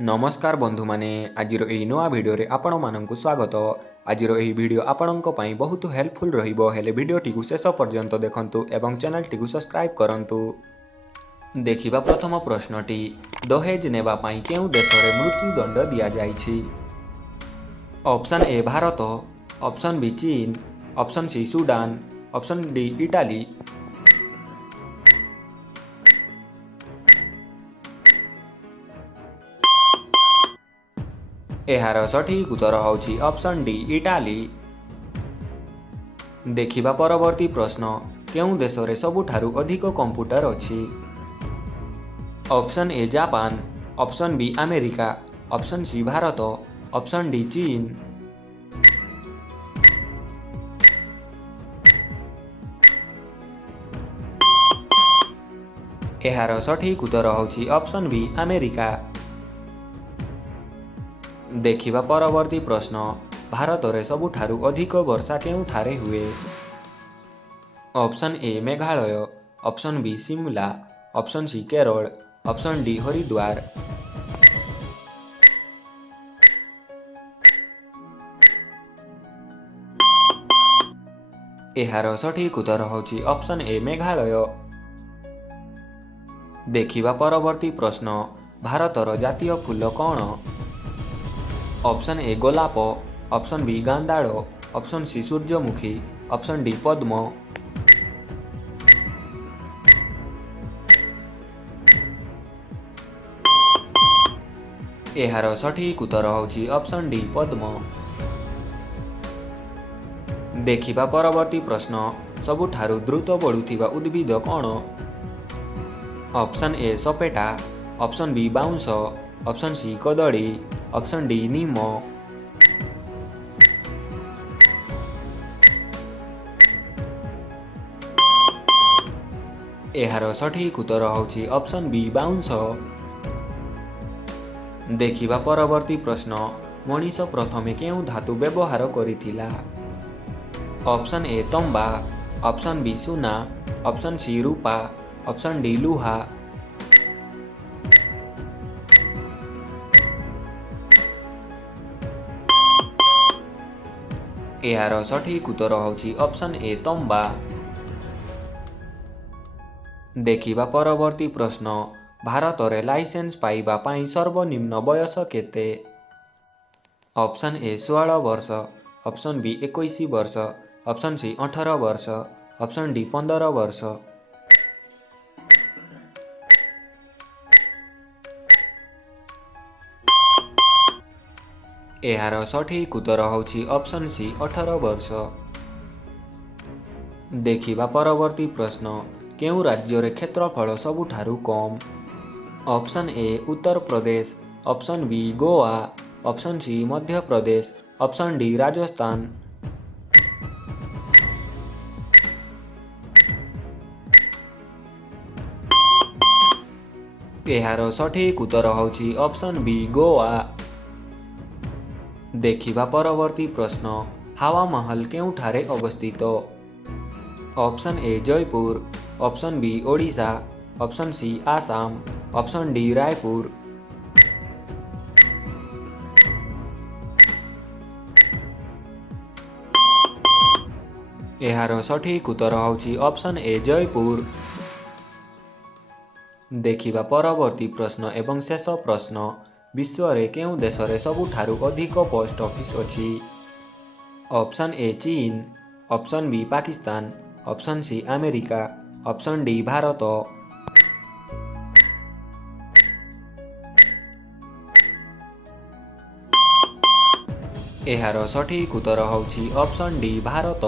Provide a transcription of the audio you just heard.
नमस्कार बंधु माने आज नुआ भिडियो रे आपण मानकु स्वागत। आज भिडियो आपणक पई बहुत हेल्पफुल रहिबो हेले भिडियोटी को शेष पर्यंत देखंतु एवं चैनल टी को सब्सक्राइब करंतु। देखिबा प्रथम प्रश्नटी दहेज नेबा पई केउ देश रे मृत्युदंड दिया जाइछि। Option A Bharat, option B चीन, option C Sudan, option D Italy. एहार सठिक उत्तर होछि ऑप्शन डी इटाली। देखिबा परवर्ती प्रश्न केउ देश रे सबुठारु अधिक कंप्यूटर अछि। Option A Japan, option B America, option C Bharat, option D चीन। एहार सठिक उत्तर होछि ऑप्शन बी अमेरिका। देखिबा परवर्ती प्रश्न भारत रे सबुठारु अधिक वर्षा केउठारे हुए। Option A Meghalaya, option B Shimla, option C Kerala, option D Haridwar. एहार सठिक उत्तर होछि ऑप्शन ए मेघालय। देखिबा परवर्ती प्रश्न भारतर जातीय फूल कौन। ऑप्शन ए गोलाप, ऑप्शन बी गांदाड़, ऑप्शन सी सूर्यमुखी, ऑप्शन डी पद्म। एहार सठिक उत्तर होछि ऑप्शन डी पद्म। देखिबा परवर्ती प्रश्न सबुठारु द्रुत बढ़ुथिबा उद्भिद कौन। ऑप्शन ए सपेटा, ऑप्शन बी बाउंस, ऑप्शन सी कदली, ऑप्शन डी नीम। एहार सठिक उत्तर होछि ऑप्शन बी बाउंस। देखिबा परवर्ती प्रश्न मनीष प्रथमे केउ धातु व्यवहार करिथिला। ऑप्शन ए तंबा, ऑप्शन बी सुना, ऑप्शन सी रूपा, ऑप्शन डी लुहा। एहार सठिक उत्तर होछि ऑप्शन ए तंबा। देखिबा परवर्ती प्रश्न भारत रे लाइसेंस पाइबा पाई सर्वनिम्न बयस केते। ऑप्शन ए 16 वर्ष, ऑप्शन बी 21 वर्ष, ऑप्शन सी 18 वर्ष, ऑप्शन डी 15 वर्ष। एहार सठिक उत्तर होछि ऑप्शन सी 18 वर्ष। देखिबा परवर्ती प्रश्न केउ राज्य रे क्षेत्रफल सबुठारु कम। Option A Uttar Pradesh, option B Goa, option C Madhya Pradesh, option D Rajasthan. एहार सठिक उत्तर होछि ऑप्शन बी गोवा। देखिबा परवर्ती प्रश्न हावा महल केउठारे अवस्थित। Option A Jaipur, option B Odisha, option C Assam, option D Raipur. एहार सठिक उत्तर होछि ऑप्शन ए जयपुर। देखिबा परवर्ती प्रश्न एवं शेष प्रश्न विश्व रे केउ देश रे सबुठारु अधिक पोस्ट ऑफिस अछि। ऑप्शन ए चीन, option B Pakistan, option C America, option D Bharat. एहार सठिक उत्तर होछि ऑप्शन डी भारत।